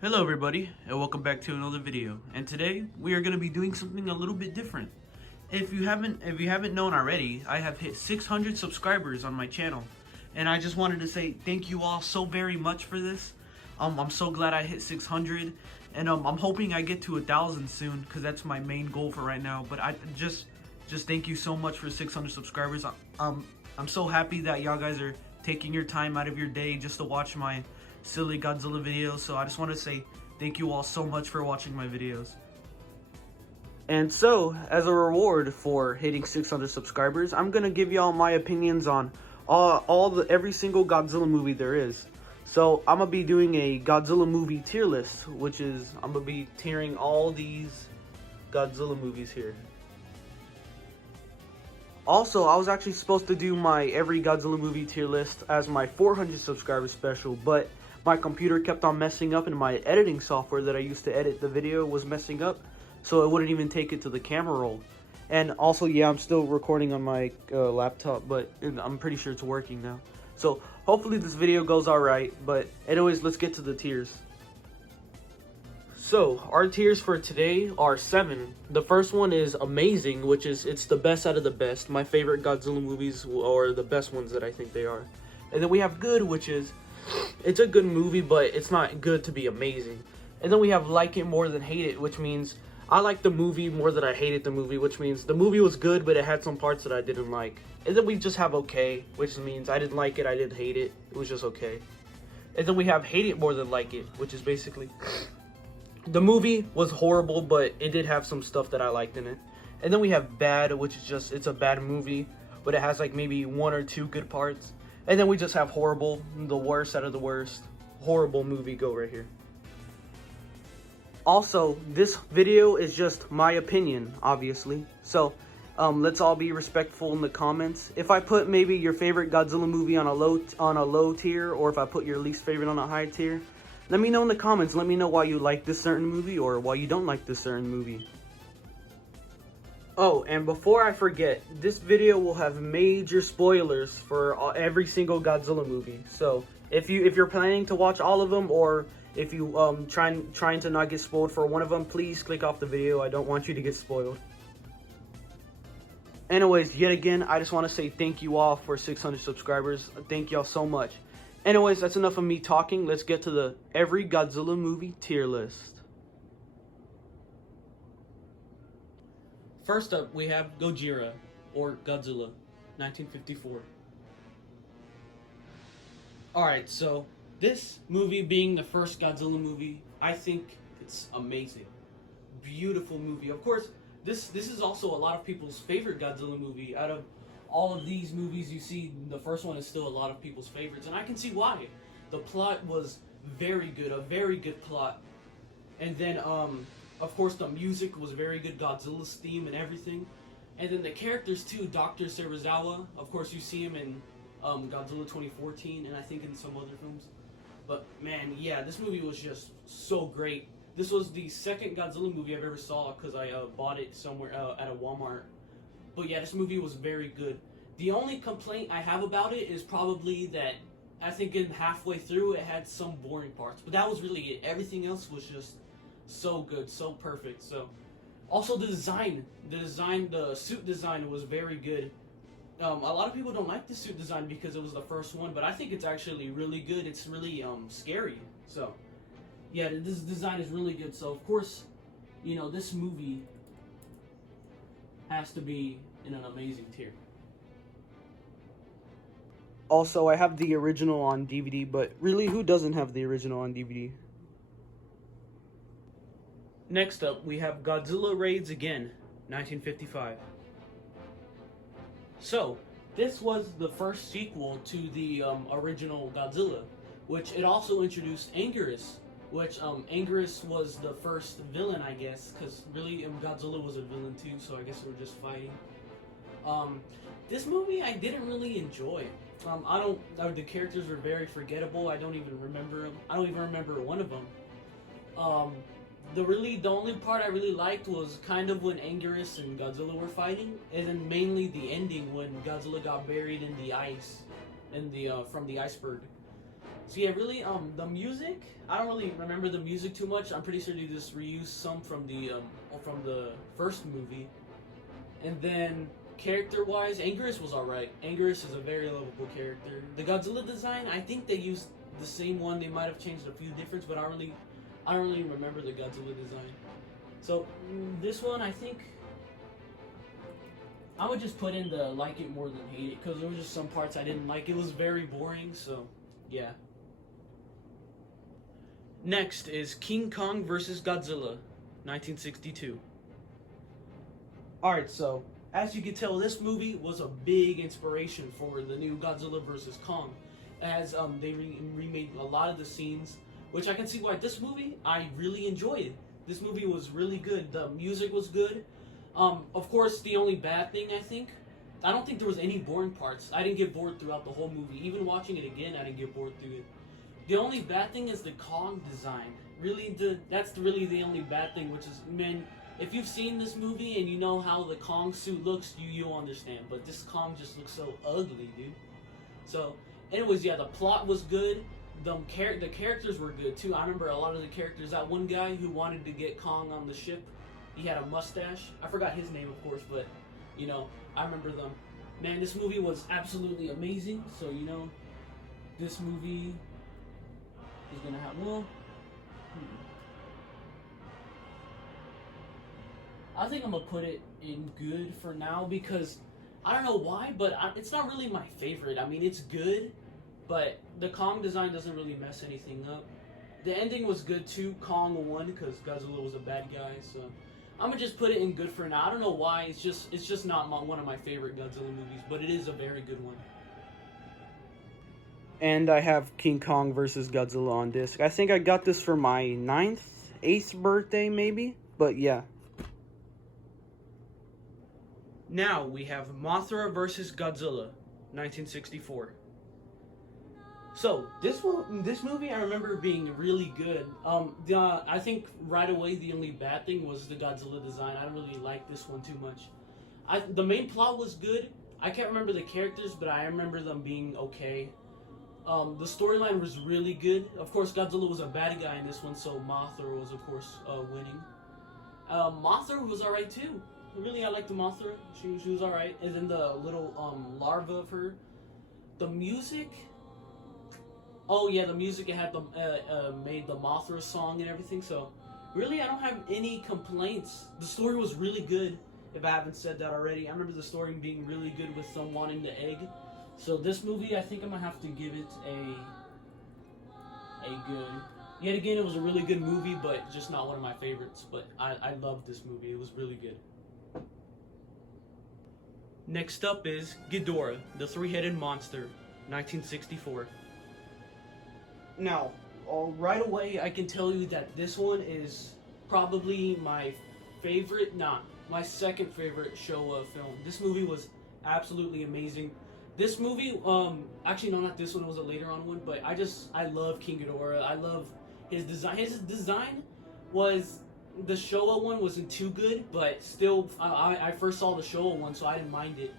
Hello everybody, and welcome back to another video. And today we are going to be doing something a little bit different. If you haven't known already, I have hit 600 subscribers on my channel, and I just wanted to say thank you all so very much for this. I'm so glad I hit 600, and I'm hoping I get to 1,000 soon, because that's my main goal for right now. But I just thank you so much for 600 subscribers. I'm so happy that y'all guys are taking your time out of your day just to watch my silly Godzilla videos. So I just want to say thank you all so much for watching my videos. And so, as a reward for hitting 600 subscribers, I'm gonna give y'all my opinions on every single Godzilla movie there is. So I'm gonna be doing a Godzilla movie tier list, which is I'm gonna be tiering all these Godzilla movies here. Also, I was actually supposed to do my every Godzilla movie tier list as my 400 subscriber special, but my computer kept on messing up and my editing software that I used to edit the video was messing up, so it wouldn't even take it to the camera roll. And also, yeah, I'm still recording on my laptop, but I'm pretty sure it's working now. So hopefully this video goes alright, but anyways, let's get to the tiers. So, our tiers for today are 7. The first one is amazing, which is it's the best out of the best. My favorite Godzilla movies are the best ones that I think they are. And then we have good, which is it's a good movie, but it's not good to be amazing. And then we have like it more than hate it, which means I like the movie more than I hated the movie, which means the movie was good, but it had some parts that I didn't like. And then we just have okay, which means I didn't like it, I didn't hate it, it was just okay. And then we have hate it more than like it, which is basically the movie was horrible, but it did have some stuff that I liked in it. And then we have bad, which is just, it's a bad movie, but it has like maybe 1 or 2 good parts. And then we just have horrible, the worst out of the worst. Horrible movie, go right here. Also, this video is just my opinion, obviously. So, let's all be respectful in the comments. If I put maybe your favorite Godzilla movie on a low tier, or if I put your least favorite on a high tier, let me know in the comments. Let me know why you like this certain movie or why you don't like this certain movie. Oh, and before I forget, this video will have major spoilers for every single Godzilla movie. So if you're planning to watch all of them, or if you trying to not get spoiled for one of them, please click off the video. I don't want you to get spoiled. Anyways, yet again, I just want to say thank you all for 600 subscribers. Thank y'all so much. Anyways, that's enough of me talking. Let's get to the every Godzilla movie tier list. First up, we have Gojira, or Godzilla, 1954. Alright, so this movie being the first Godzilla movie, I think it's amazing. Beautiful movie. Of course, this is also a lot of people's favorite Godzilla movie. Out of all of these movies you see, the first one is still a lot of people's favorites, and I can see why. The plot was very good, a very good plot. And then, of course, the music was very good, Godzilla's theme and everything. And then the characters too, Dr. Serizawa, of course you see him in Godzilla 2014, and I think in some other films. But man, yeah, this movie was just so great. This was the second Godzilla movie I've ever saw, because I bought it somewhere at a Walmart. But yeah, this movie was very good. The only complaint I have about it is probably that I think in halfway through it had some boring parts. But that was really it. Everything else was just so good, so perfect. So also the suit design was very good. A lot of people don't like the suit design because it was the first one, but I think it's actually really good. It's really scary. So yeah, this design is really good. So of course, you know, this movie has to be in an amazing tier. Also, I have the original on DVD, but really, who doesn't have the original on DVD? Next up, we have Godzilla Raids Again, 1955. So, this was the first sequel to the original Godzilla, which it also introduced Anguirus, which Anguirus was the first villain, I guess, because really Godzilla was a villain too, so I guess they were just fighting. This movie I didn't really enjoy. The characters were very forgettable. I don't even remember them. I don't even remember one of them. The only part I really liked was kind of when Anguirus and Godzilla were fighting, and then mainly the ending when Godzilla got buried in the ice, from the iceberg. So yeah, really, the music, I don't really remember the music too much. I'm pretty sure they just reused some from the first movie. And then character-wise, Anguirus was alright. Anguirus is a very lovable character. The Godzilla design, I think they used the same one. They might have changed a few difference, but I don't really remember the Godzilla design. So this one, I think I would just put in the like it more than hate it, because there was just some parts I didn't like. It was very boring, so yeah. Next is King Kong vs. Godzilla, 1962. Alright, so as you can tell, this movie was a big inspiration for the new Godzilla vs. Kong, as they remade a lot of the scenes, which I can see why this movie I really enjoyed. This movie was really good. The music was good. Of course, the only bad thing, I don't think there was any boring parts. I didn't get bored throughout the whole movie. Even watching it again, I didn't get bored through it. The only bad thing is the Kong design. That's really the only bad thing, which is, man, if you've seen this movie and you know how the Kong suit looks, you'll understand. But this Kong just looks so ugly, dude. So, anyways, yeah, the plot was good. The characters were good, too. I remember a lot of the characters. That one guy who wanted to get Kong on the ship, he had a mustache. I forgot his name, of course, but, I remember them. Man, this movie was absolutely amazing. So, this movie is gonna have, I think I'm gonna put it in good for now, because I don't know why, but it's not really my favorite. I mean, it's good, but the Kong design doesn't really mess anything up. The ending was good too. Kong won because Godzilla was a bad guy, so I'm gonna just put it in good for now. I don't know why. It's just not one of my favorite Godzilla movies, but it is a very good one. And I have King Kong vs. Godzilla on disc. I think I got this for my 8th birthday, maybe, but yeah. Now we have Mothra vs. Godzilla, 1964. So this movie I remember being really good. I think right away the only bad thing was the Godzilla design. I don't really like this one too much. The main plot was good. I can't remember the characters, but I remember them being okay. The storyline was really good. Of course, Godzilla was a bad guy in this one, so Mothra was, of course, winning. Mothra was alright too. Really, I liked the Mothra. She was alright. And then the little larva of her. The music. Oh yeah, the music, it had made the Mothra song and everything. So really, I don't have any complaints. The story was really good. If I haven't said that already, I remember the story being really good with them wanting the egg. So this movie, I think I'm gonna have to give it a good. Yet again, it was a really good movie, but just not one of my favorites. But I loved this movie. It was really good. Next up is Ghidorah, the three-headed monster, 1964. Now, right away, I can tell you that this one is probably my second favorite Showa film. This movie was absolutely amazing. This movie, actually no, not this one, it was a later on one, but I love King Ghidorah. I love his design. His design was, the Showa one wasn't too good, but still, I first saw the Showa one, so I didn't mind it.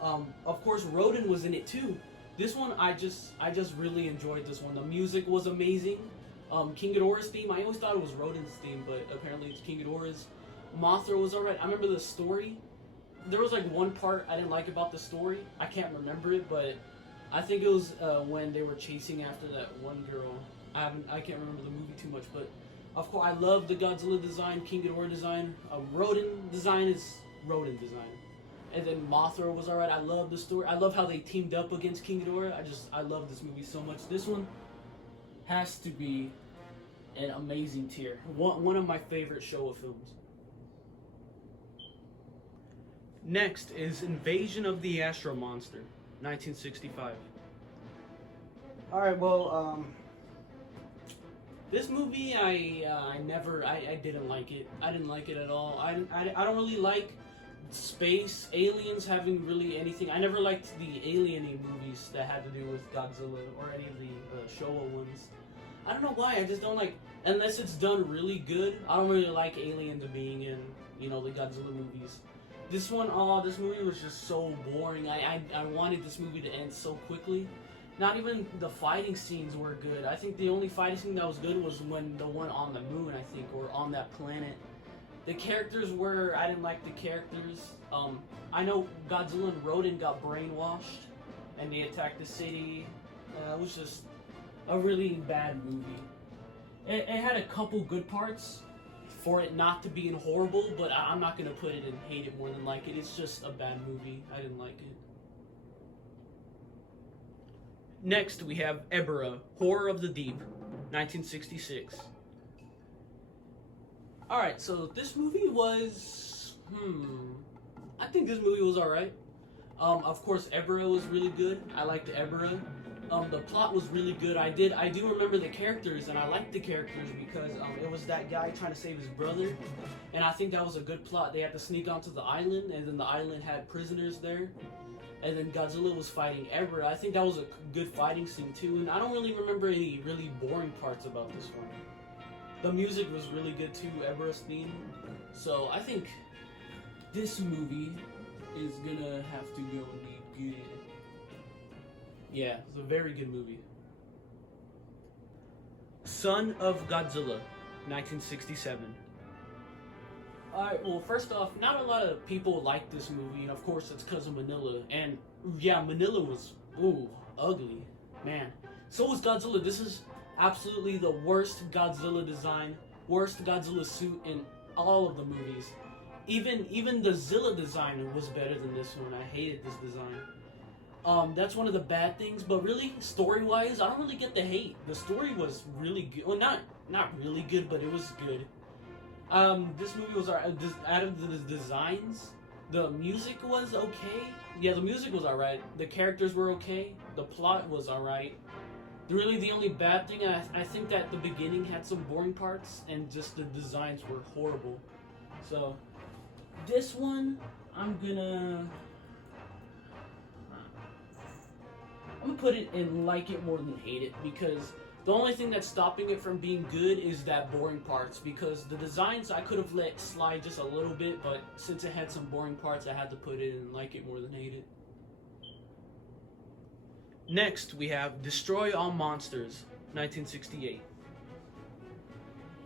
Of course, Rodan was in it too. This one, I just really enjoyed this one. The music was amazing. King Ghidorah's theme, I always thought it was Rodan's theme, but apparently it's King Ghidorah's. Mothra was alright. I remember the story. There was like one part I didn't like about the story. I can't remember it, but I think it was when they were chasing after that one girl. I can't remember the movie too much, but of course I love the Godzilla design, King Ghidorah design. Rodan design is Rodan design. And then Mothra was alright. I love the story. I love how they teamed up against King Ghidorah. I love this movie so much. This one has to be an amazing tier. One of my favorite Showa films. Next is Invasion of the Astro Monster, 1965. Alright, well, this movie, I didn't like it. I didn't like it at all. I don't really like space, aliens having really anything. I never liked the alien movies that had to do with Godzilla or any of the Showa ones. I don't know why, I just don't like, unless it's done really good, I don't really like aliens being in, the Godzilla movies. This movie was just so boring. I wanted this movie to end so quickly. Not even the fighting scenes were good. I think the only fighting scene that was good was when the one on the moon, I think, or on that planet. The characters were, I didn't like the characters. I know Godzilla and Rodan got brainwashed, and they attacked the city. It was just a really bad movie. It had a couple good parts for it not to be horrible, but I'm not gonna put it and hate it more than like it. It's just a bad movie. I didn't like it. Next, we have Ebirah, Horror of the Deep, 1966. Alright, so this movie was... I think this movie was alright. Of course, Ebirah was really good. I liked Ebirah. The plot was really good. I do remember the characters, and I liked the characters because it was that guy trying to save his brother, and I think that was a good plot. They had to sneak onto the island, and then the island had prisoners there, and then Godzilla was fighting Ebirah. I think that was a good fighting scene too, and I don't really remember any really boring parts about this one. The music was really good too, Ebirah's theme. So I think this movie is gonna have to go and be good. Yeah, it's a very good movie. Son of Godzilla, 1967. Alright, well, first off, not a lot of people like this movie, and of course it's because of Manila. And yeah, Manila was, ugly. Man. So was Godzilla. This is absolutely the worst Godzilla design, worst Godzilla suit in all of the movies. Even the Zilla design was better than this one. I hated this design. That's one of the bad things, but really, story-wise, I don't really get the hate. The story was really good. Well, not really good, but it was good. This movie was alright. Out of the designs, the music was okay. Yeah, the music was alright. The characters were okay. The plot was alright. Really, the only bad thing, I think that the beginning had some boring parts, and just the designs were horrible. So, this one, I'm gonna put it in like it more than hate it, because the only thing that's stopping it from being good is that boring parts, because the designs I could have let slide just a little bit, but since it had some boring parts, I had to put it in like it more than hate it. Next, we have Destroy All Monsters, 1968.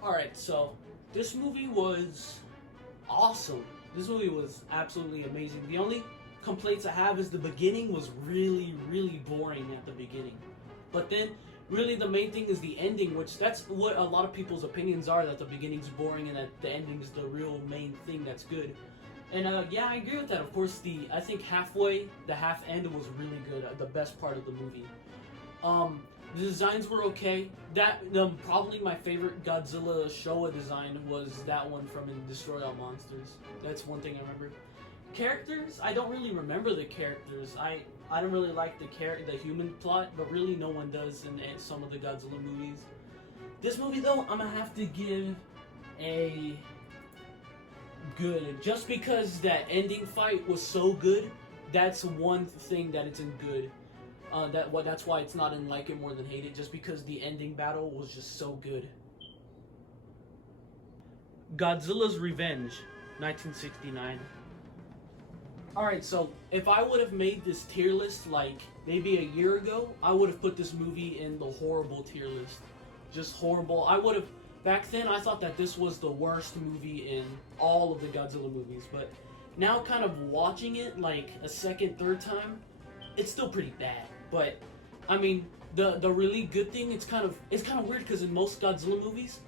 Alright, so this movie was awesome. This movie was absolutely amazing. The only complaints I have is the beginning was really, really boring at the beginning. But then, really the main thing is the ending, which that's what a lot of people's opinions are, that the beginning's boring and that the ending's the real main thing that's good. And yeah, I agree with that. Of course, I think the half end was really good, the best part of the movie. The designs were okay. Probably my favorite Godzilla Showa design was that one from Destroy All Monsters. That's one thing I remember. Characters, I don't really remember the characters. I don't really like the human plot, but really no one does in some of the Godzilla movies. This movie though, I'm gonna have to give a good, just because that ending fight was so good. That's one thing that it's in good. That's why it's not in like it more than hate it, just because the ending battle was just so good. Godzilla's Revenge, 1969. Alright, so if I would have made this tier list like maybe a year ago, I would have put this movie in the horrible tier list. Just horrible. Back then I thought that this was the worst movie in all of the Godzilla movies, but now kind of watching it like a second, third time, it's still pretty bad. But I mean, the really good thing, it's kind of weird because in most Godzilla movies,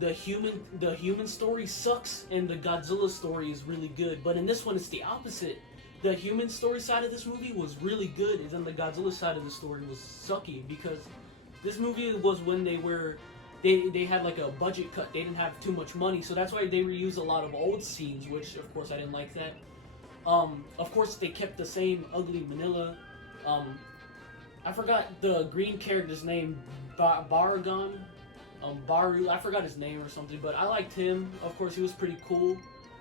the human story sucks and the Godzilla story is really good. But in this one, it's the opposite. The human story side of this movie was really good, and then the Godzilla side of the story was sucky, because this movie was when they had like a budget cut. They didn't have too much money, so that's why they reused a lot of old scenes, which of course I didn't like that. Of course they kept the same ugly Manila. I forgot the green character's name, Baragon. Baru, I forgot his name or something, but I liked him. Of course, he was pretty cool.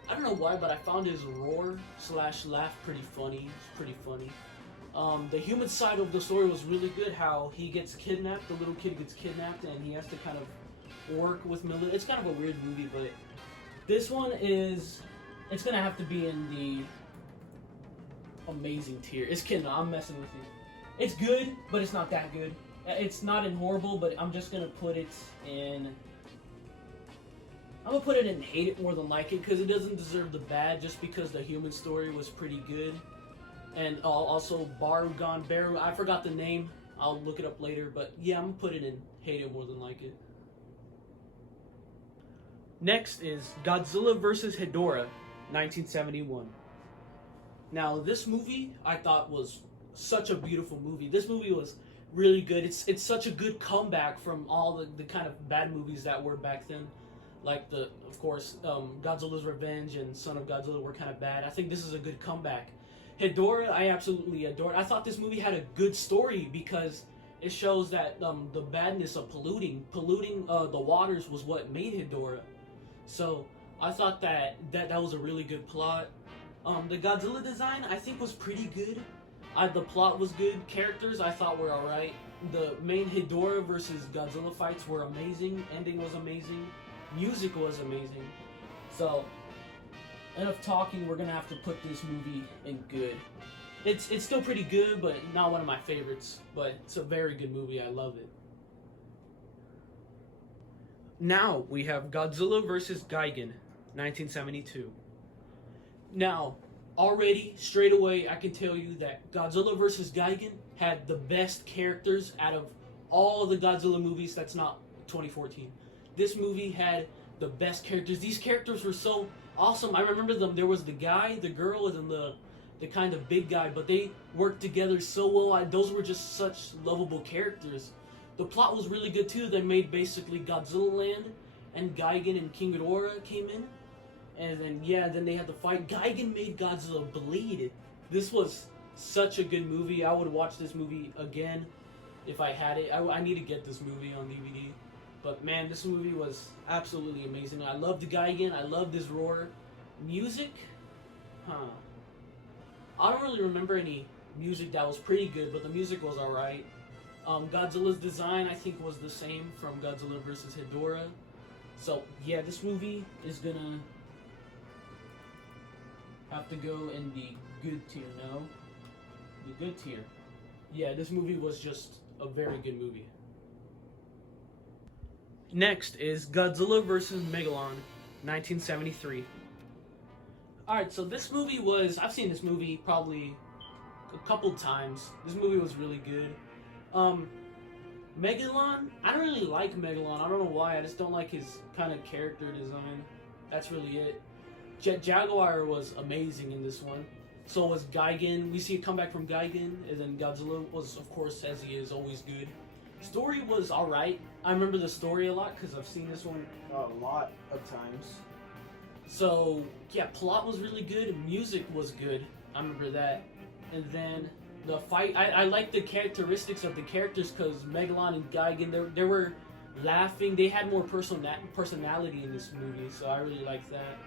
I don't know why, but I found his roar/laugh pretty funny. It's pretty funny. The human side of the story was really good. How he gets kidnapped, the little kid gets kidnapped, and he has to kind of work with Millennium. It's kind of a weird movie, but this one it's gonna have to be in the amazing tier. It's kidding. I'm messing with you. It's good, but it's not that good. It's not in horrible, but I'm just gonna put it in. I'm gonna put it in hate it more than like it because it doesn't deserve the bad just because the human story was pretty good. And also Barugan Baru, I forgot the name. I'll look it up later, but yeah, I'm gonna put it in hate it more than like it. Next is Godzilla vs. Hedorah, 1971. Now this movie I thought was such a beautiful movie. This movie was really good. It's such a good comeback from all the kind of bad movies that were back then. Like of course, Godzilla's Revenge and Son of Godzilla were kind of bad. I think this is a good comeback. Hedorah, I absolutely adored. I thought this movie had a good story because it shows that the badness of polluting the waters was what made Hedorah. So I thought that was a really good plot. The Godzilla design I think was pretty good. The plot was good. Characters I thought were alright. The main Hedorah versus Godzilla fights were amazing. Ending was amazing. Music was amazing. So, enough talking. We're gonna have to put this movie in good. It's still pretty good, but not one of my favorites. But it's a very good movie. I love it. Now we have Godzilla vs. Gigan, 1972. Now, already straight away, I can tell you that Godzilla vs. Gigan had the best characters out of all the Godzilla movies. That's not 2014. This movie had the best characters. These characters were so awesome. I remember them. There was the guy, the girl, and the kind of big guy, but they worked together so well. Those were just such lovable characters. The plot was really good too. They made basically Godzilla Land, and Gigan and King Ghidorah came in, and then they had the fight. Gigan made Godzilla bleed. This was such a good movie. I would watch this movie again if I had it. I need to get this movie on DVD. But man, this movie was absolutely amazing. I loved the Gigan. I loved his roar. Music? I don't really remember any music that was pretty good, but the music was alright. Godzilla's design, I think, was the same from Godzilla vs. Hedorah. So, yeah, this movie is gonna have to go in the good tier, no? The good tier. Yeah, this movie was just a very good movie. Next is Godzilla vs. Megalon, 1973. Alright, so this movie was... I've seen this movie probably a couple times. This movie was really good. Megalon, I don't really like Megalon. I don't know why. I just don't like his kind of character design. That's really it. Jet Jaguar was amazing in this one. So was Gigan. We see a comeback from Gigan. And then Godzilla was, of course, as he is, always good. Story was alright. I remember the story a lot because I've seen this one a lot of times. So, yeah, plot was really good. Music was good. I remember that. And then the fight, I like the characteristics of the characters because Megalon and Gigan, they were laughing. They had more personality in this movie, so I really liked that.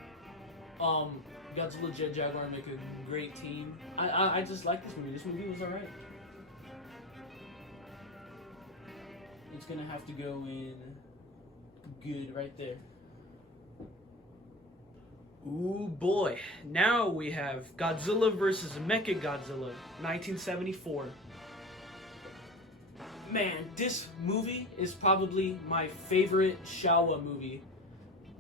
Godzilla, Jet Jaguar make a great team. I just like this movie. This movie was alright. It's gonna have to go in good right there. Ooh boy, now we have Godzilla vs. Mechagodzilla, 1974. Man, this movie is probably my favorite Showa movie.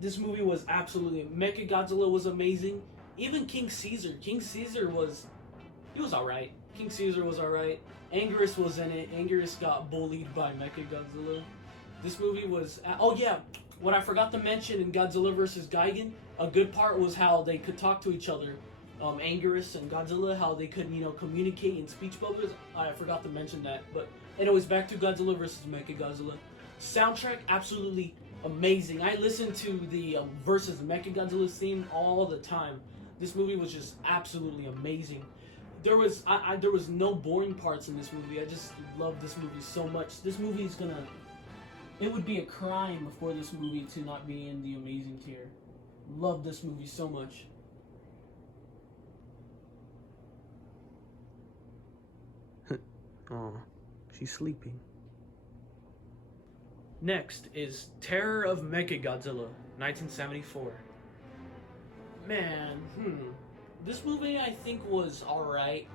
This movie was absolutely... Mechagodzilla was amazing. Even King Caesar was... He was alright. King Caesar was alright. Anguirus was in it. Anguirus got bullied by Mechagodzilla. This movie was... Oh yeah, what I forgot to mention in Godzilla vs. Gigan, a good part was how they could talk to each other. Anguirus and Godzilla, how they could, communicate in speech bubbles. I forgot to mention that. But anyways, back to Godzilla vs. Mechagodzilla. Soundtrack, absolutely amazing. I listen to the versus Mechagodzilla theme all the time. This movie was just absolutely amazing. There was no boring parts in this movie. I just love this movie so much. This movie is gonna... It would be a crime for this movie to not be in the amazing tier. Love this movie so much. Oh, she's sleeping. Next is Terror of Mechagodzilla, 1974. Man, this movie I think was alright.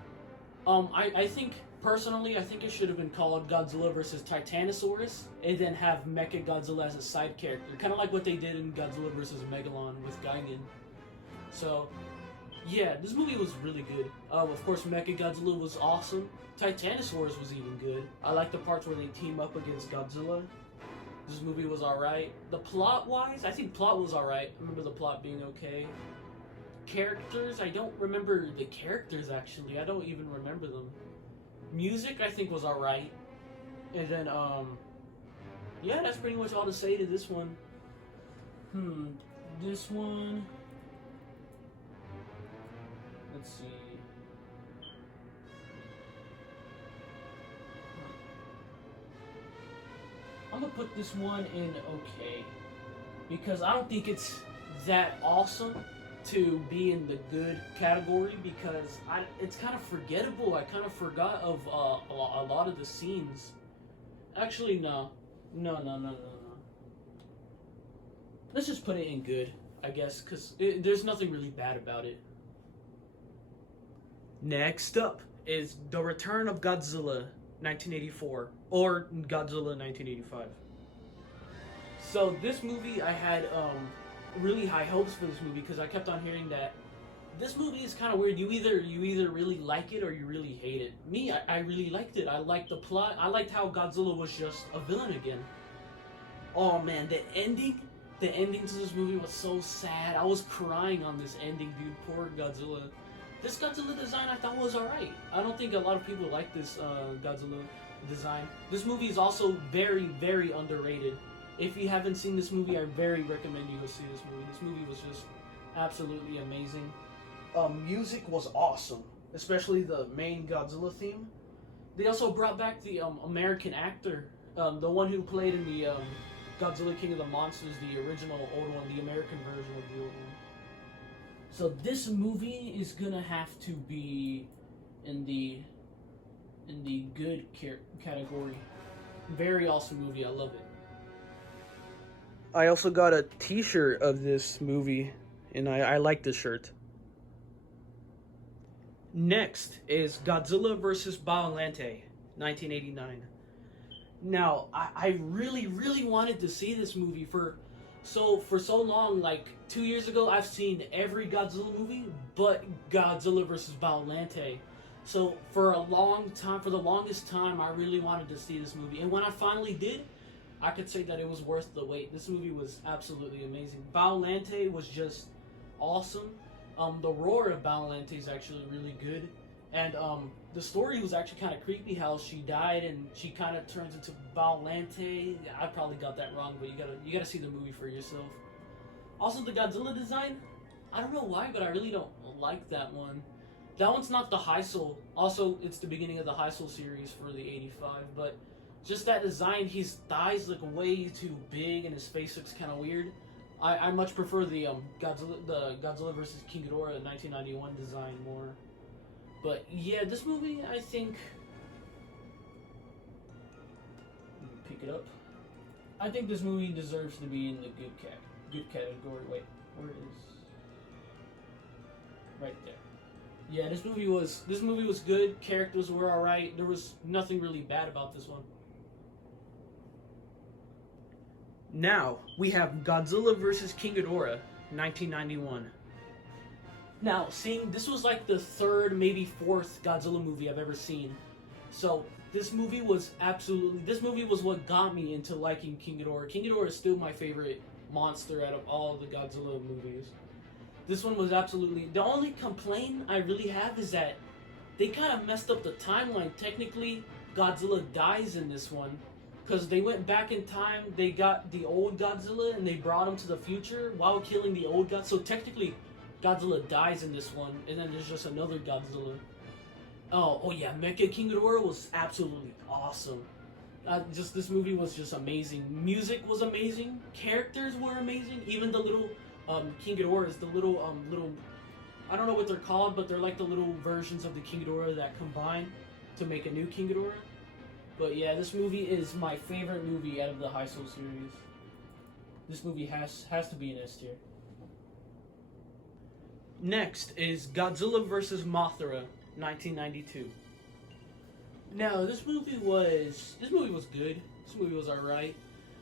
I think Personally, I think it should have been called Godzilla vs. Titanosaurus, and then have Mecha Godzilla as a side character, kind of like what they did in Godzilla vs. Megalon with Gigan. So, yeah, this movie was really good. Of course, Mecha Godzilla was awesome. Titanosaurus was even good. I like the parts where they team up against Godzilla. This movie was alright. The plot-wise, I think plot was alright. I remember the plot being okay. Characters, I don't remember the characters, actually. I don't even remember them. Music, I think, was alright. And then, yeah, that's pretty much all to say to this one. This one... Let's see. I'm gonna put this one in okay. Because I don't think it's that awesome to be in the good category, because it's kind of forgettable. I kind of forgot of a lot of the scenes. Actually, no. Let's just put it in good, I guess, because there's nothing really bad about it. Next up is The Return of Godzilla 1984, or Godzilla 1985. So this movie, I had really high hopes for this movie because I kept on hearing that this movie is kind of weird. You either really like it or you really hate it. Me, I really liked it. I liked the plot. I liked how Godzilla was just a villain again. Oh man, the ending to this movie was so sad. I was crying on this ending, dude. Poor Godzilla. This Godzilla design I thought was alright. I don't think a lot of people like this Godzilla design. This movie is also very, very underrated. If you haven't seen this movie, I very recommend you go see this movie. This movie was just absolutely amazing. Music was awesome, especially the main Godzilla theme. They also brought back the American actor, the one who played in the Godzilla King of the Monsters, the original old one, the American version of the old one. So this movie is gonna have to be in the good category. Very awesome movie. I love it. I also got a t-shirt of this movie, and I like this shirt. Next is Godzilla vs. Biollante, 1989. Now, I really, really wanted to see this movie for so long. Like 2 years ago, I've seen every Godzilla movie but Godzilla vs. Biollante. So for the longest time, I really wanted to see this movie. And when I finally did, I could say that it was worth the wait. This movie was absolutely amazing. Biollante was just awesome. The roar of Biollante is actually really good. And the story was actually kind of creepy, how she died and she kind of turns into Biollante. I probably got that wrong, but you gotta see the movie for yourself. Also, the Godzilla design, I don't know why, but I really don't like that one. That one's not the Heisei. Also, it's the beginning of the Heisei series for the 85, but just that design, his thighs look way too big and his face looks kind of weird. I much prefer the Godzilla vs. King Ghidorah 1991 design more. But yeah, this movie, I think, pick it up. I think this movie deserves to be in the good category. Wait, where is? Right there. Yeah, this movie was good. Characters were alright. There was nothing really bad about this one. Now we have Godzilla vs. King Ghidorah, 1991. Now, this was like the third, maybe fourth Godzilla movie I've ever seen. So this movie was what got me into liking King Ghidorah. King Ghidorah is still my favorite monster out of all the Godzilla movies. This one was absolutely... The only complaint I really have is that they kind of messed up the timeline. Technically, Godzilla dies in this one, because they went back in time, they got the old Godzilla, and they brought him to the future while killing the old Godzilla. So technically, Godzilla dies in this one, and then there's just another Godzilla. Oh yeah, Mecha King Ghidorah was absolutely awesome. This movie was just amazing. Music was amazing. Characters were amazing. Even the little King Ghidorahs, the little I don't know what they're called, but they're like the little versions of the King Ghidorah that combine to make a new King Ghidorah. But yeah, this movie is my favorite movie out of the Heisei series. This movie has to be an S tier. Next is Godzilla vs. Mothra, 1992. Now, this movie was good. This movie was alright.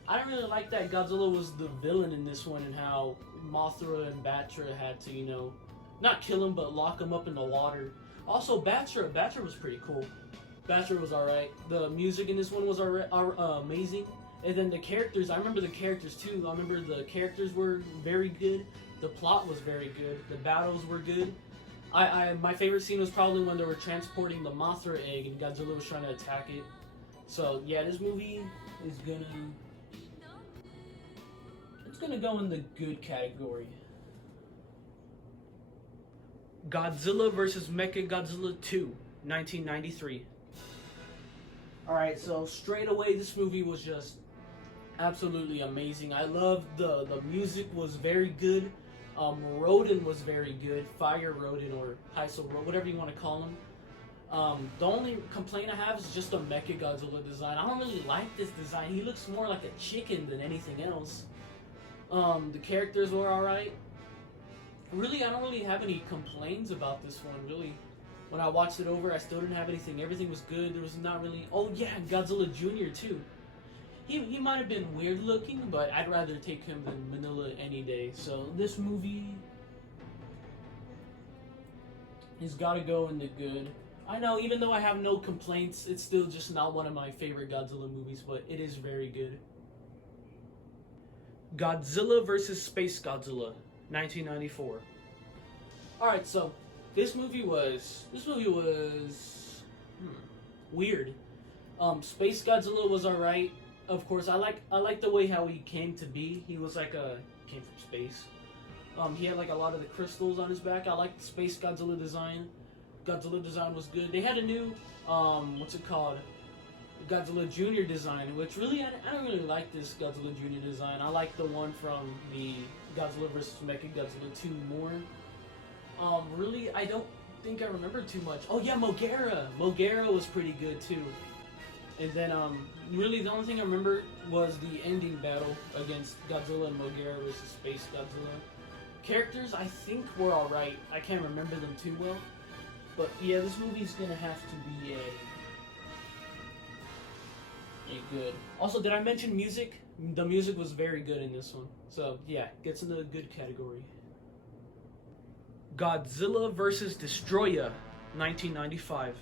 I didn't really like that Godzilla was the villain in this one, and how Mothra and Batra had to, not kill him, but lock him up in the water. Also, Batra was pretty cool. Batra was alright. The music in this one was amazing. And then the characters, I remember the characters too. I remember the characters were very good. The plot was very good. The battles were good. My favorite scene was probably when they were transporting the Mothra egg and Godzilla was trying to attack it. So yeah, this movie is gonna go in the good category. Godzilla vs. Mechagodzilla 2, 1993. Alright, so straight away this movie was just absolutely amazing. I loved the music was very good. Rodan was very good. Fire Rodan or Heisei, whatever you want to call him. The only complaint I have is just the Mechagodzilla design. I don't really like this design. He looks more like a chicken than anything else. The characters were alright. Really, I don't really have any complaints about this one, really. When I watched it over, I still didn't have anything. Everything was good. There was not really... Oh, yeah, Godzilla Jr., too. He might have been weird looking, but I'd rather take him than Manila any day. So this movie has got to go in the good. I know, even though I have no complaints, it's still just not one of my favorite Godzilla movies, but it is very good. Godzilla vs. Space Godzilla, 1994. Alright, so this movie was weird. Space Godzilla was alright. Of course, I like the way how he came to be. He was like came from space. He had like a lot of the crystals on his back. I like the Space Godzilla design. Godzilla design was good. They had a new what's it called? Godzilla Jr. design, which really I don't really like this Godzilla Jr. design. I like the one from the Godzilla vs. Mechagodzilla 2 more. Really, I don't think I remember too much. Oh yeah, Mogera. Mogera was pretty good too. And then, really the only thing I remember was the ending battle against Godzilla and Mogera vs. Space Godzilla. Characters, I think, were alright. I can't remember them too well. But yeah, this movie's gonna have to be a good. Also, did I mention music? The music was very good in this one. So yeah, gets into the good category. Godzilla vs. Destroyer, 1995.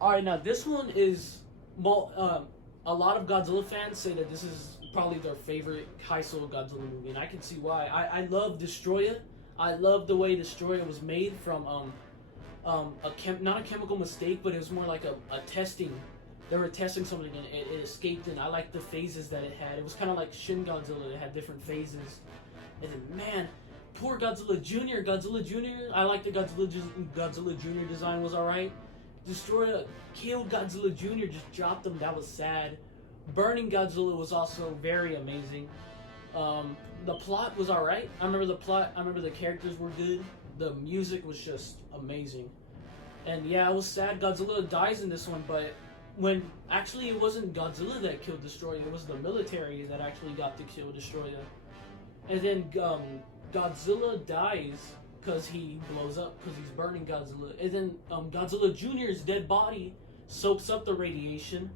Alright, now this one is... Well, a lot of Godzilla fans say that this is probably their favorite Heisei Godzilla movie, and I can see why. I love Destroyer. I love the way Destroyer was made from not a chemical mistake, but it was more like a testing. They were testing something and it escaped, and I like the phases that it had. It was kind of like Shin Godzilla. It had different phases. And then, man, poor Godzilla Jr. Godzilla Jr. I like the Godzilla Jr. design was alright. Destroyer killed Godzilla Jr., just dropped him. That was sad. Burning Godzilla was also very amazing. The plot was alright. I remember the plot. I remember the characters were good. The music was just amazing. And yeah, it was sad Godzilla dies in this one, but when actually it wasn't Godzilla that killed Destroyer, it was the military that actually got to kill Destroyer. And then Godzilla dies because he blows up because he's burning Godzilla. And then Godzilla Jr.'s dead body soaks up the radiation,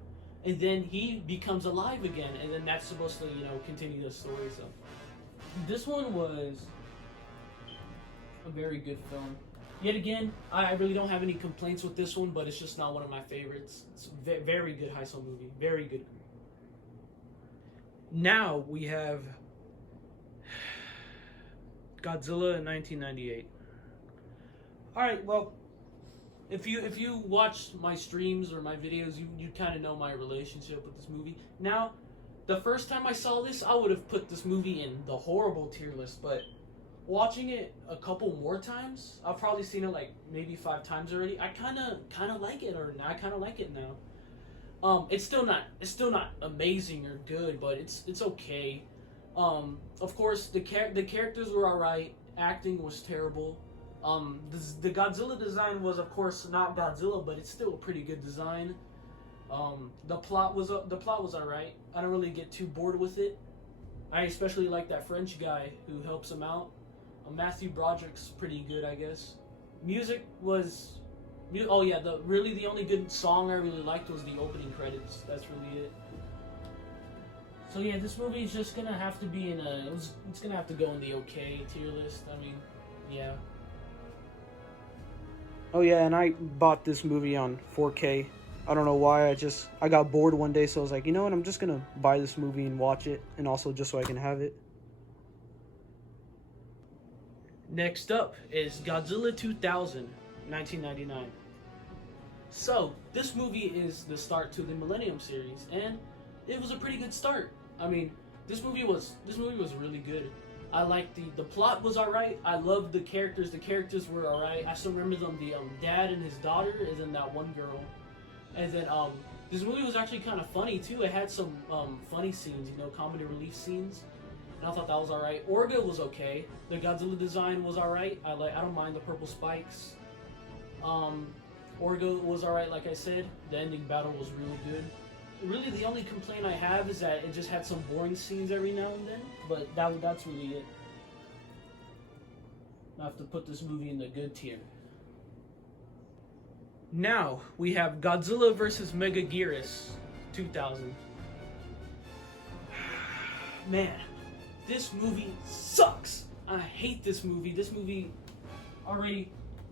and then he becomes alive again, and then that's supposed to, continue the story. So this one was a very good film. Yet again, I really don't have any complaints with this one, but it's just not one of my favorites. It's a very good Heisei movie. Very good. Now we have Godzilla in 1998. Alright, well, if you watch my streams or my videos, you kind of know my relationship with this movie. Now, the first time I saw this, I would have put this movie in the horrible tier list, but watching it a couple more times, I've probably seen it like maybe 5 times already. I kind of like it, or I kind of like it now. It's still not amazing or good, but it's okay. Of course, the characters were alright. Acting was terrible. The Godzilla design was, of course, not Godzilla, but it's still a pretty good design. The plot was alright. I don't really get too bored with it. I especially like that French guy who helps him out. Matthew Broderick's pretty good, I guess. Music was Oh yeah, the only good song I really liked was the opening credits. That's really it. So yeah, this movie is just gonna have to be in it's gonna have to go in the okay tier list. I mean, yeah. Oh yeah, and I bought this movie on 4K. I don't know why. I got bored one day, so I was like, you know what? I'm just gonna buy this movie and watch it, and also just so I can have it. Next up is Godzilla 2000, 1999. So this movie is the start to the Millennium series, and it was a pretty good start. I mean, this movie was really good. I liked the plot was alright. I loved the characters. The characters were alright. I still remember them. The dad and his daughter, and then that one girl. And then this movie was actually kind of funny too. It had some funny scenes, comedy relief scenes. And I thought that was alright. Orga was okay. The Godzilla design was alright. I don't mind the purple spikes. Orga was alright, like I said. The ending battle was really good. Really, the only complaint I have is that it just had some boring scenes every now and then, but that's really it. I have to put this movie in the good tier. Now, we have Godzilla vs. Megaguirus, 2000. Man, this movie sucks! I hate this movie. This movie, already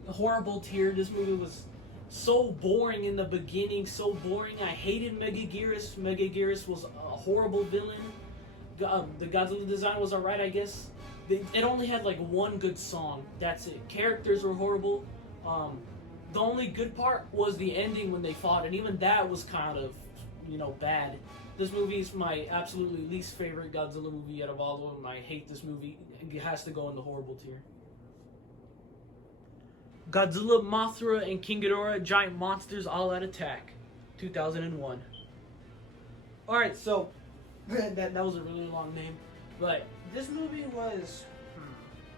horrible tier. This movie was so boring in the beginning, so boring. I hated Megaguirus. Megaguirus was a horrible villain. The Godzilla design was alright, I guess. It only had like one good song. That's it. Characters were horrible. The only good part was the ending when they fought, and even that was kind of, bad. This movie is my absolutely least favorite Godzilla movie out of all of them. I hate this movie. It has to go in the horrible tier. Godzilla, Mothra, and King Ghidorah, Giant Monsters All Out Attack, 2001. Alright, so, that was a really long name, but this movie was,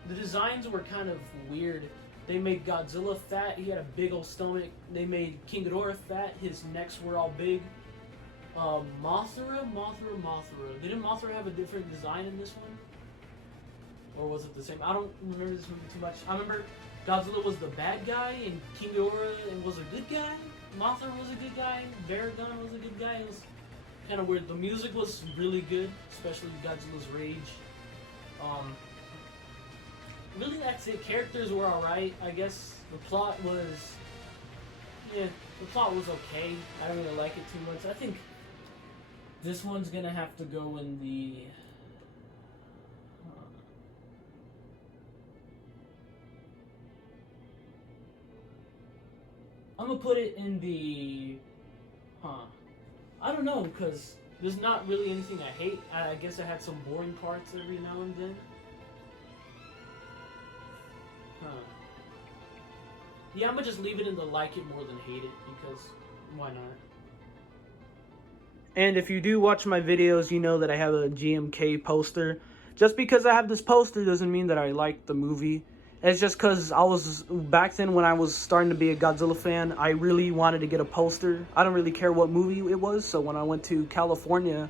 the designs were kind of weird. They made Godzilla fat, he had a big old stomach. They made King Ghidorah fat, his necks were all big. Mothra. Didn't Mothra have a different design in this one? Or was it the same? I don't remember this movie too much. I remember Godzilla was the bad guy, and King Ghidorah was a good guy. Mothra was a good guy. Baragon was a good guy. It was kind of weird. The music was really good, especially Godzilla's Rage. Really, that's it. Characters were alright. I guess the plot was, okay. I don't really like it too much. I think this one's gonna have to go in the. I'm gonna put it in the. I don't know, because there's not really anything I hate. I guess I had some boring parts every now and then. Yeah, I'm gonna just leave it in the like it more than hate it, because why not? And if you do watch my videos, you know that I have a GMK poster. Just because I have this poster doesn't mean that I like the movie. It's just because I was, back then when I was starting to be a Godzilla fan, I really wanted to get a poster. I don't really care what movie it was, so when I went to California,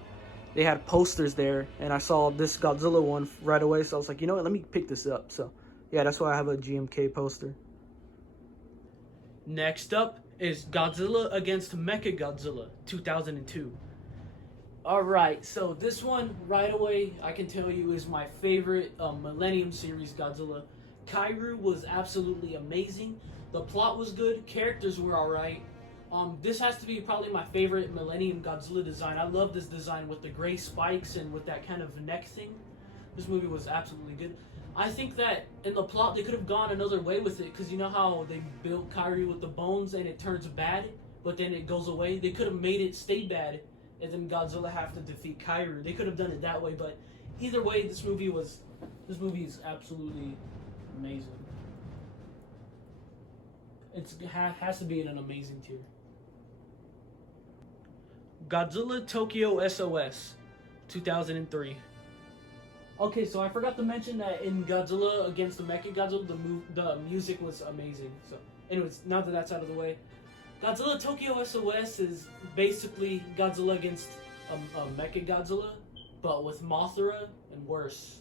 they had posters there, and I saw this Godzilla one right away, so I was like, you know what, let me pick this up. So, yeah, that's why I have a GMK poster. Next up is Godzilla against Mechagodzilla, 2002. Alright, so this one, right away, I can tell you, is my favorite Millennium series Godzilla. Kairyu was absolutely amazing. The plot was good. Characters were alright. This has to be probably my favorite Millennium Godzilla design. I love this design with the gray spikes and with that kind of neck thing. This movie was absolutely good. I think that in the plot they could have gone another way with it, because you know how they built Kairyu with the bones and it turns bad, but then it goes away? They could have made it stay bad and then Godzilla have to defeat Kairyu. They could have done it that way, but either way, this movie is absolutely amazing. It has to be in an amazing tier. Godzilla Tokyo SOS, 2003. Okay, so I forgot to mention that in Godzilla against the Mechagodzilla, the music was amazing. So, anyways, now that that's out of the way, Godzilla Tokyo SOS is basically Godzilla against Mechagodzilla, but with Mothra and worse.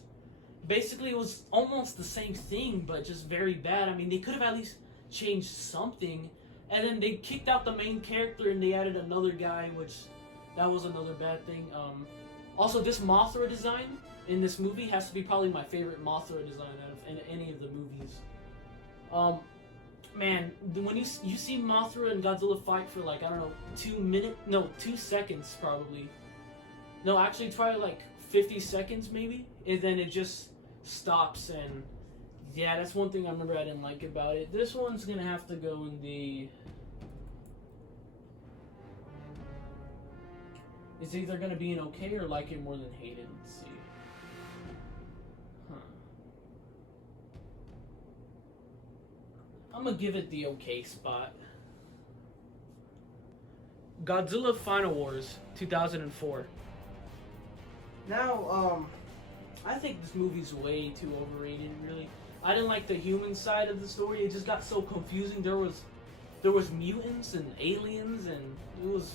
Basically, it was almost the same thing, but just very bad. I mean, they could have at least changed something, And then they kicked out the main character and they added another guy, which that was another bad thing. Also, this Mothra design in this movie has to be probably my favorite Mothra design out of any of the movies. Man, when you see Mothra and Godzilla fight for like, I don't know, 2 seconds probably. No, actually it's probably like 50 seconds maybe, and then it just stops. And yeah, that's one thing I remember I didn't like about it. This one's gonna have to go in the... It's either gonna be an okay or like it more than hate it. Let's see. I'm gonna give it the okay spot. Godzilla Final Wars 2004. Now, I think this movie's way too overrated, really. I didn't like the human side of the story. It just got so confusing. There was mutants and aliens, and it was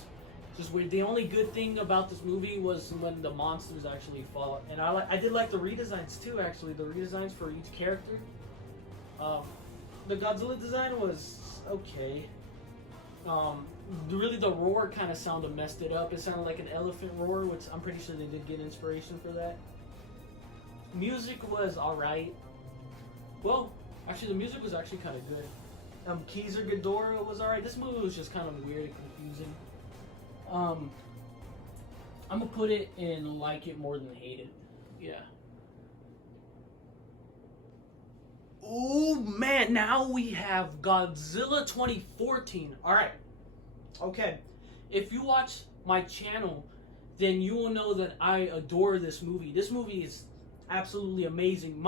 just weird. The only good thing about this movie was when the monsters actually fought. And I did like the redesigns too, actually. The redesigns for each character. The Godzilla design was okay. Really the roar kind of sounded messed it up. It sounded like an elephant roar, which I'm pretty sure they did get inspiration for that. Music was alright. Well, actually the music was actually kind of good. Keyser Ghidorah was alright. This movie was just kind of weird and confusing. I'm gonna put it in like it more than hate it. Yeah. Oh man, now we have Godzilla 2014. Alright. Okay. If you watch my channel, then you will know that I adore this movie. This movie is absolutely amazing.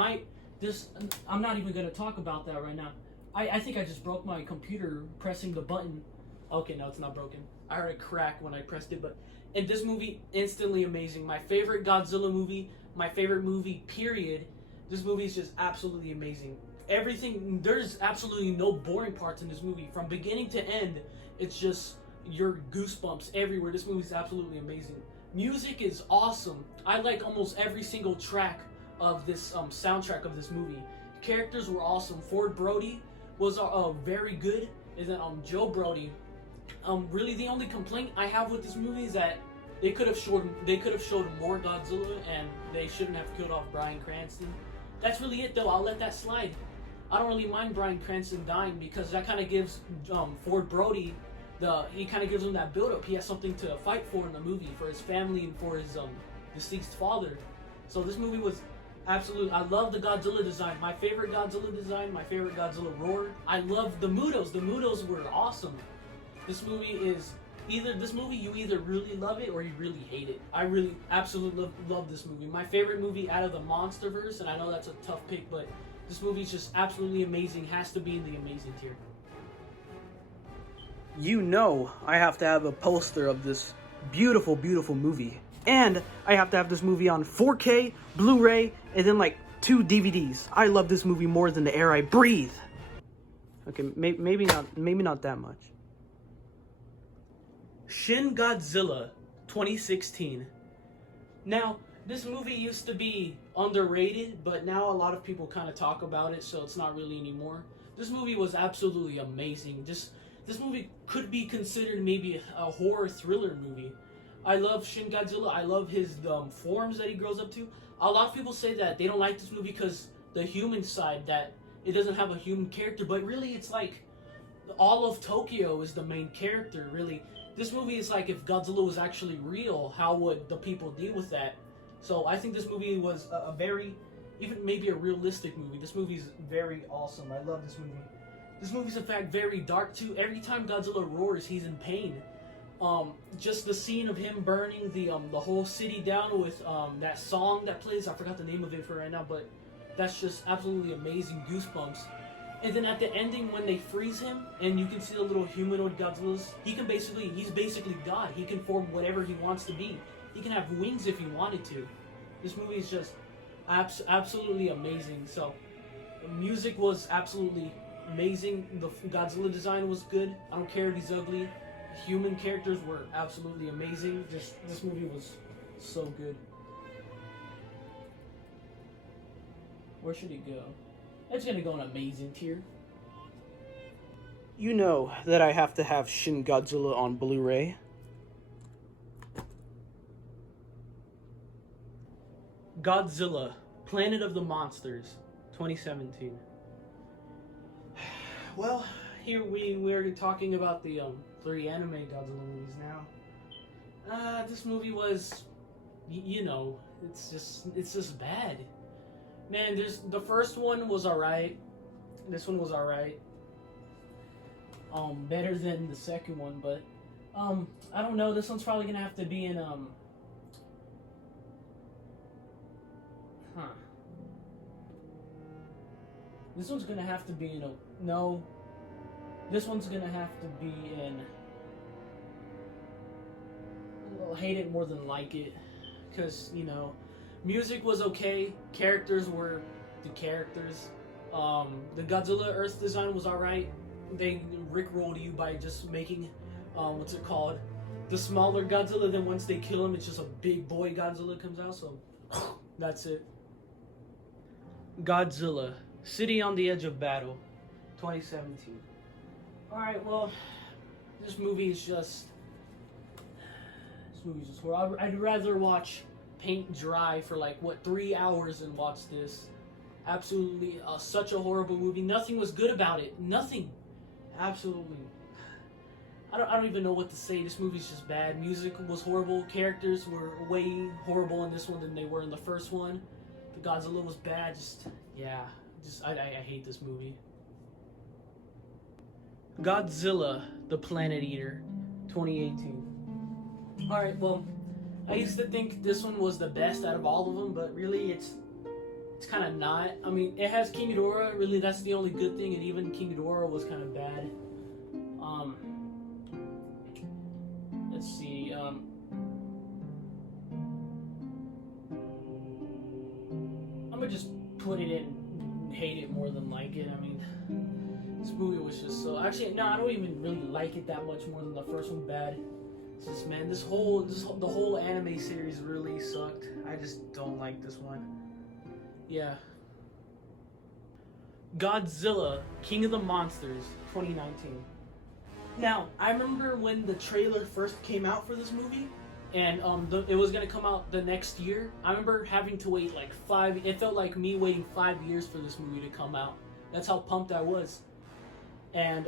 I'm not even gonna talk about that right now. I think I just broke my computer pressing the button. Okay, no, it's not broken. I heard a crack when I pressed it, but in this movie, instantly amazing. My favorite Godzilla movie, my favorite movie, period. This movie is just absolutely amazing. Everything, there's absolutely no boring parts in this movie. From beginning to end, it's just your goosebumps everywhere. This movie is absolutely amazing. Music is awesome. I like almost every single track of this soundtrack of this movie. Characters were awesome. Ford Brody was very good, and then Joe Brody. Really, the only complaint I have with this movie is that they could have showed more Godzilla, and they shouldn't have killed off Bryan Cranston. That's really it, though. I'll let that slide. I don't really mind Bryan Cranston dying because that kind of gives Ford Brody he kind of gives him that build-up. He has something to fight for in the movie, for his family and for his deceased father. So this movie was absolute. I love the Godzilla design. My favorite Godzilla design, my favorite Godzilla roar. I love the Mutos. The Mutos were awesome. This movie is you either really love it or you really hate it. I really absolutely love this movie. My favorite movie out of the MonsterVerse, and I know that's a tough pick, but this movie is just absolutely amazing. Has to be in the amazing tier. You know I have to have a poster of this beautiful, beautiful movie. And I have to have this movie on 4K, Blu-ray, and then like 2 DVDs. I love this movie more than the air I breathe. Okay, maybe not that much. Shin Godzilla 2016. Now, this movie used to be underrated, but now a lot of people kind of talk about it, so it's not really anymore. This movie was absolutely amazing. This movie could be considered maybe a horror thriller movie. I love Shin Godzilla. I love his forms that he grows up to. A lot of people say that they don't like this movie because the human side, that it doesn't have a human character, but really it's like all of Tokyo is the main character, really. This movie is like if Godzilla was actually real, how would the people deal with that? So I think this movie was a very, even maybe a realistic movie. This movie's very awesome. I love this movie. This movie's in fact very dark too. Every time Godzilla roars, he's in pain. Just the scene of him burning the whole city down with that song that plays. I forgot the name of it for right now, but that's just absolutely amazing. Goosebumps. And then at the ending, when they freeze him, and you can see the little humanoid Godzillas, he's basically God. He can form whatever he wants to be. He can have wings if he wanted to. This movie is just absolutely amazing. So, the music was absolutely amazing. The Godzilla design was good. I don't care if he's ugly. The human characters were absolutely amazing. This movie was so good. Where should it go? It's gonna go in amazing tier. You know that I have to have Shin Godzilla on Blu-ray. Godzilla, Planet of the Monsters, 2017. Well, here we're talking about the 3 anime Godzilla movies now. This movie was, you know, it's just bad. Man, the first one was alright. This one was alright. Better than the second one, but I don't know. This one's probably gonna have to be in This one's gonna have to be in no. This one's gonna have to be in. I'll hate it more than like it, because you know, music was okay. Characters were the characters. The Godzilla Earth design was alright. They rickrolled you by just making, what's it called? The smaller Godzilla, then once they kill him, it's just a big boy Godzilla comes out, so that's it. Godzilla, City on the Edge of Battle, 2017. Alright, well, this movie is just horrible. I'd rather watch paint dry for like, 3 hours and watch this. Absolutely, such a horrible movie. Nothing was good about it. Nothing. Absolutely. I don't even know what to say. This movie's just bad. Music was horrible. Characters were way horrible in this one than they were in the first one. The Godzilla was bad. I hate this movie. Godzilla, the Planet Eater, 2018. Alright, well, I used to think this one was the best out of all of them, but really it's kind of not. I mean, it has King Ghidorah. Really, that's the only good thing, and even King Ghidorah was kind of bad. Let's see. I'm gonna just put it in, hate it more than like it. I mean, this movie was just so. Actually, no, I don't even really like it that much more than the first one. Bad. It's just, man, the whole anime series really sucked. I just don't like this one. Yeah. Godzilla, King of the Monsters, 2019. Now, I remember when the trailer first came out for this movie, and it was gonna come out the next year. I remember having to wait like it felt like me waiting 5 years for this movie to come out. That's how pumped I was. And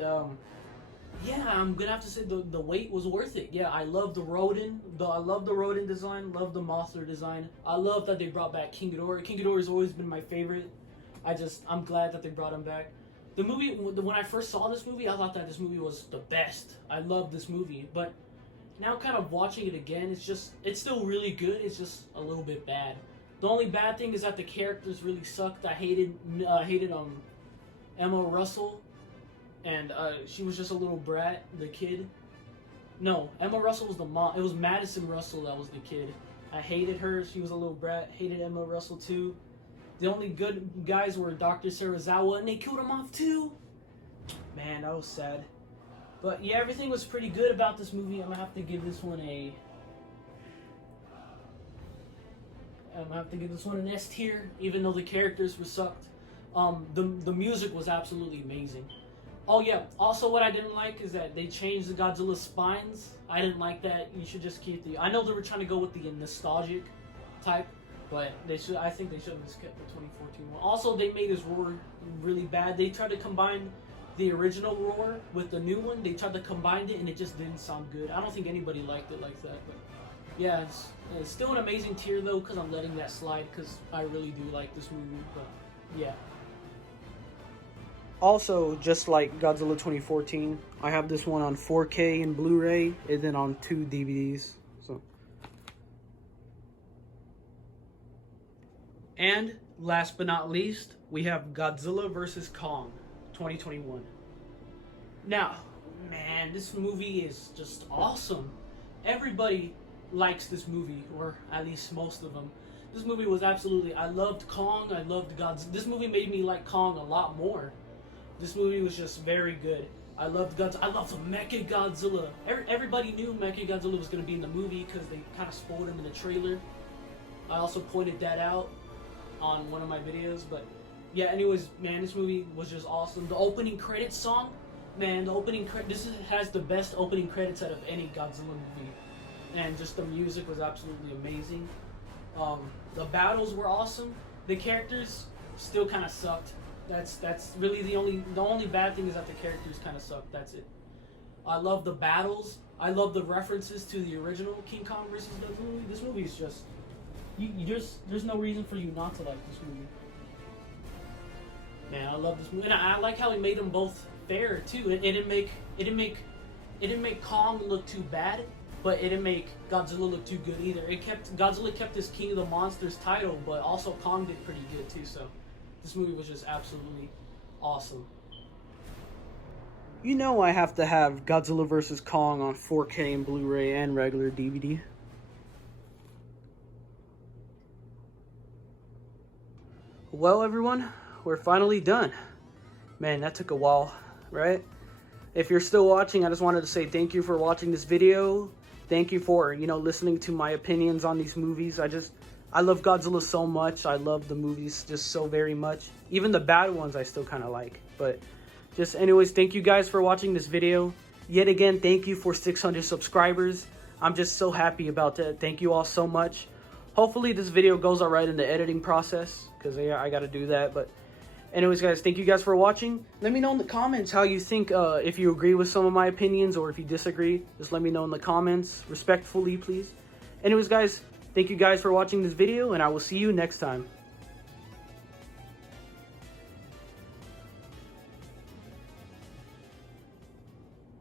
yeah, I'm gonna have to say the wait was worth it. Yeah, I love the Rodin. I love the Rodin design. Love the Mothra design. I love that they brought back King Ghidorah. King Ghidorah has always been my favorite. I'm glad that they brought him back. The movie, when I first saw this movie, I thought that this movie was the best. I loved this movie, but now kind of watching it again, it's still really good. It's just a little bit bad. The only bad thing is that the characters really sucked. I hated Emma Russell. And she was just a little brat, the kid. No, Emma Russell was the mom. It was Madison Russell that was the kid. I hated her. She was a little brat. Hated Emma Russell too. The only good guys were Dr. Serizawa, and they killed him off too. Man, that was sad. But yeah, everything was pretty good about this movie. I'm gonna have to give this one an S tier, even though the characters were sucked. The music was absolutely amazing. Oh yeah, also what I didn't like is that they changed the Godzilla spines. I didn't like that. You should just keep I know they were trying to go with the nostalgic type, but I think they should have just kept the 2014 one. Also, they made his roar really bad. They tried to combine the original roar with the new one. They tried to combine it and it just didn't sound good. I don't think anybody liked it like that, but yeah, it's still an amazing tier though, because I'm letting that slide because I really do like this movie, but yeah. Also, just like Godzilla 2014, I have this one on 4K and Blu-ray, and then on 2 DVDs. So, and last but not least, we have Godzilla vs. Kong, 2021. Now, man, this movie is just awesome. Everybody likes this movie, or at least most of them. This movie was absolutely. I loved Kong. I loved Godzilla. This movie made me like Kong a lot more. This movie was just very good. I loved Godzilla. I loved Mecha Godzilla. Everybody knew Mecha Godzilla was going to be in the movie because they kind of spoiled him in the trailer. I also pointed that out on one of my videos. But yeah, anyways, man, this movie was just awesome. The opening credits song, Man, the has the best opening credits out of any Godzilla movie, and just the music was absolutely amazing. The battles were awesome. The characters still kind of sucked. That's really the only bad thing is that the characters kind of sucked. That's it. I love the battles. I love the references to the original King Kong versus Godzilla movie. This movie is just there's no reason for you not to like this movie. Man, I love this movie, and I like how it made them both fair too. It didn't make Kong look too bad, but it didn't make Godzilla look too good either. Godzilla kept his King of the Monsters title, but also Kong did pretty good too. So this movie was just absolutely awesome. You know I have to have Godzilla vs. Kong on 4K and Blu-ray and regular DVD. Well, everyone, we're finally done. Man, that took a while, right? If you're still watching, I just wanted to say thank you for watching this video. Thank you for, listening to my opinions on these movies. I love Godzilla so much. I love the movies just so very much. Even the bad ones I still kind of like. But just anyways, thank you guys for watching this video. Yet again, thank you for 600 subscribers. I'm just so happy about that. Thank you all so much. Hopefully this video goes alright in the editing process, because I got to do that. But anyways, guys, thank you guys for watching. Let me know in the comments how you think, if you agree with some of my opinions or if you disagree. Just let me know in the comments, respectfully, please. Anyways, guys, thank you guys for watching this video, and I will see you next time.